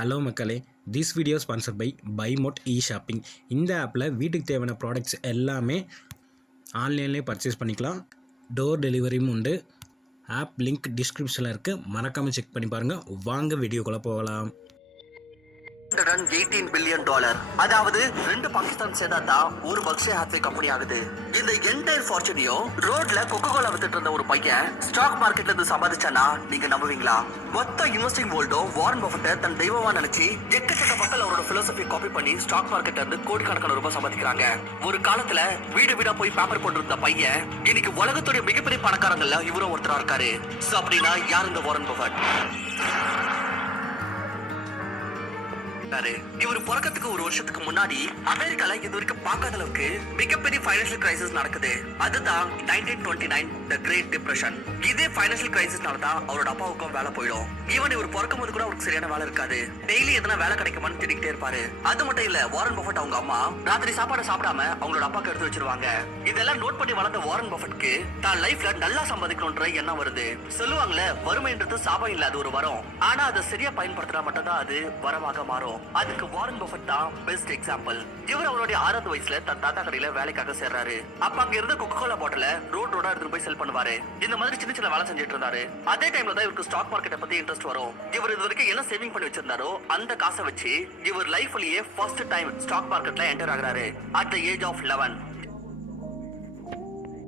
Hello மக்களே, this video sponsor by பைமோட் e shopping. இந்த ஆப்பில் வீட்டுக்கு தேவையான ப்ராடக்ட்ஸ் எல்லாமே ஆன்லைன்லேயே பர்ச்சேஸ் பண்ணிக்கலாம். டோர் டெலிவரியும் உண்டு. ஆப் லிங்க் டிஸ்கிரிப்ஷனில் இருக்குது, மறக்காமல் செக் பண்ணி பாருங்கள். வாங்க வீடியோக்குள்ளே போகலாம். $18 பில்லியன், அதாவது 2 பாகிஸ்தான் சேர்ந்தாதான் ஒரு பக்ஷே ஹாத்வே கம்பெனி ஆகுது. இந்த என்டையர் ஃபார்ச்சூனையும் ரோட்ல கொக்கோகோலா வித்துட்டு இருந்த ஒரு பையன் ஸ்டாக் மார்க்கெட்ல இருந்து சம்பாதிச்சானா நீங்க நம்புவீங்களா? மொத்த இன்வெஸ்டிங் வேர்ல்டோ வாரன் பஃபெட்டை தன் தெய்வமா நினைச்சு எக்கச்சக்க மக்கள் அவரோட பிலோசபி காப்பி பண்ணி ஸ்டாக் மார்க்கெட்ல இருந்து கோடிக்கணக்கான ரூபாய் சம்பாதிக்கிறாங்க. ஒரு காலத்துல வீடு வீடா போய் பேப்பர் போட்டு இருந்த பையன் இன்னைக்கு உலகத்துடைய மிகப்பெரிய பணக்காரங்கள்ல இவரும் ஒருத்தரா இருக்காரு. அப்படின்னா யார் இந்த வாரன் பஃபெட்? இவர் பிறக்கிறதுக்கு ஒரு வருஷத்துக்கு முன்னாடி அமெரிக்கால இது வரைக்கும் பார்க்காத அளவுக்கு மிகப்பெரிய பைனான்சியல் கிரைசிஸ் நடக்குது. அதுதான் 1929 தி கிரேட் டிப்ரெஷன். இதே பைனான்சியல் கிரைசிஸ்னாலதான் அவரோட அப்பாவுக்கும் வேலை போயிடும். இவர் பிறக்கும் போது கூட அவருக்கு சரியான வேலை இருக்காது. டெய்லி எதனா வேலை கிடைக்குமான்னு தேடிக்கிட்டே இருப்பாரு. அது மட்டும் இல்ல, வாரன் பஃபெட் அவங்க அம்மா ராத்திரி சாப்பாடு சாப்பிடாம அவங்களோட அப்பாக்கு எடுத்து வச்சிருவாங்க. இதெல்லாம் நோட் பண்ணி வளர்ந்த வாரன் பஃபெட்க்கு தான் லைஃப்ல நல்லா சம்பாதிக்கணும்ன்ற எண்ணம் வருது. சொல்லுவாங்கல்ல, வறுமைன்றது சாபம் இல்ல, அது ஒரு வரம். ஆனா அதை சரியா பயன்படுத்தினா மட்டும்தான் அது வரமாக மாறும். அதுக்கு வாரன் பஃபெட் தான் பெஸ்ட் எக்ஸாம்பிள். இவர் அவருடைய 6வது வயசுல தன் தாத்தா கடையில வேலைக்காக சேர்றாரு. அப்ப அங்க இருந்த கொக்கோகோலா பாட்டில ரோடா எடுத்து போய் செல் பண்ணுவாரு. இந்த மாதிரி சின்ன சின்ன வேலை செஞ்சுட்டு இருந்தாரு. அதே டைம்ல தான் இவருக்கு ஸ்டாக் மார்க்கெட்டை பத்தி இன்ட்ரெஸ்ட் வரும். இவர் இது வரைக்கும் என்ன சேவிங் பண்ணி வச்சிருந்தாரோ அந்த காசை வச்சு இவர் லைஃப்லயே ஃபர்ஸ்ட் டைம் ஸ்டாக் மார்க்கெட்ல என்டர் ஆகுறாரு at the age of 11.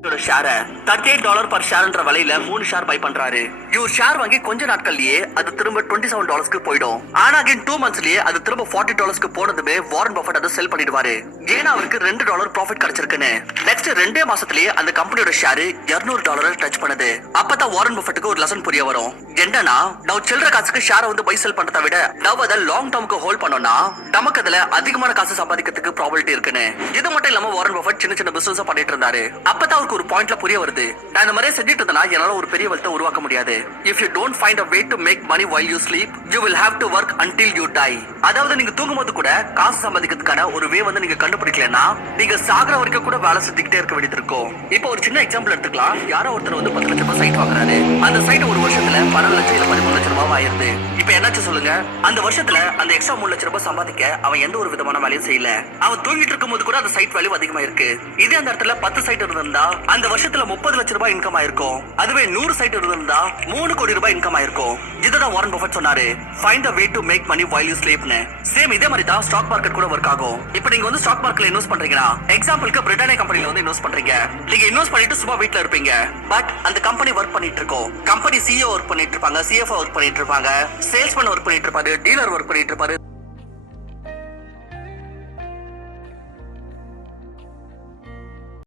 $38 per ஷேர்ன்ற விலையில 3 ஷேர் பை பண்றாரு. இவர் ஷேர் வாங்கி கொஞ்ச நாட்கள்லயே அது திரும்ப $27 போயிடும். ஆனா அகைன் 2 மந்த்ஸ்லயே அது திரும்ப $40 போனதுமே வாரன் பஃபெட் அதை செல் பண்ணிடுவாரு. ஏன்னா அவருக்கு $2 ப்ராஃபிட் கிடைச்சிருக்குன்னு. நெக்ஸ்ட் 2 மாசத்திலேயே அந்த கம்பெனியோட ஷேர் $200 டச் பண்ணுது. அப்பதான் வாரன் பஃபெட்டுக்கு ஒரு லெசன் புரிய வரும். என்னன்னா, நான் சில்லற காசுக்கு ஷேரை வந்து பை செல் பண்றதை விட நான் அதை லாங் டர்முக்கு ஹோல்ட் பண்ணோம்னா நமக்கு அதுல அதிகமான காசு சம்பாதிக்கிறதுக்கு ப்ராபபிலிட்டி இருக்குன்னு. இது மட்டும் இல்லாம வாரன் பஃபெட் சின்ன சின்ன பிசினஸ் பண்ணிட்டு இருந்தாரு. அப்பதான் ஒரு பாயிண்ட்ல புரிய வருது, நான் இந்த மாதிரி செஞ்சிட்டு இருந்தேனா என்னால ஒரு பெரிய வெல்த் உருவாக்க முடியாது. If you don't find a way to make money while you sleep, you will have to work until you die. அதாவது நீங்க தூங்கும்போது கூட காசு சம்பாதிக்கிறதுக்கான ஒரு வே வந்து நீங்க கண்டுபிடிக்கலனா நீங்க சாகற வரைக்கும் கூட வேலை செஞ்சுக்கிட்டே இருக்க வேண்டியது இருக்கும். இப்போ ஒரு சின்ன எக்ஸாம்பிள் எடுத்துக்கலாம். யாரோ ஒருத்தர் வந்து 10 லட்சம் ரூபாய் சைட் வாங்குறாரு. அந்த சைட் ஒரு வருஷத்துல 12 லட்சம் இல்ல 13 லட்சம் ரூபாய் ஆயிருது. இப்போ என்னாச்சு சொல்லுங்க? அந்த வருஷத்துல அந்த எக்ஸ்ட்ரா 3 லட்சம் ரூபாய் சம்பாதிக்க அவன் எந்த ஒரு விதமான வேலையும் செய்யல. அவன் தூங்கிட்டு இருக்கும்போது கூட அந்த சைட் வேல்யூ அதிகமா இருக்கு. இதே அந்த இடத்துல 10 சைட் இருந்தா அந்த வருஷத்துல 30 லட்சம் ரூபாய் இன்கம் ஆயிருக்கும். அதுவே 100 சைட் இருந்தா 3 கோடி ரூபாய் இன்கம் ஆயிருக்கும். இதுதான் வாரன் பஃபெட் சொன்னாரு, find the way to make money while you sleep னு. சேம் இதே மாதிரி தான் ஸ்டாக் மார்க்கெட் கூட வர்க் ஆகும். இப்போ நீங்க வந்து ஸ்டாக் மார்க்கெட்ல இன்வெஸ்ட் பண்றீங்கன்னா, எக்ஸாம்பிளுக்கு பிரிட்டானியா கம்பெனில வந்து இன்வெஸ்ட் பண்றீங்க. நீங்க இன்வெஸ்ட் பண்ணிட்டு சும்மா வீட்ல இருப்பீங்க. பட் அந்த கம்பெனி வர்க் பண்ணிட்டு இருக்கும். கம்பெனி CEO வர்க் பண்ணிட்டு இருப்பாங்க, CFO வர்க் பண்ணிட்டு இருப்பாங்க, சேல்ஸ்மேன் வர்க் பண்ணிட்டு இருப்பாரு, டீலர் வர்க் பண்ணிட்டு இருப்பாரு.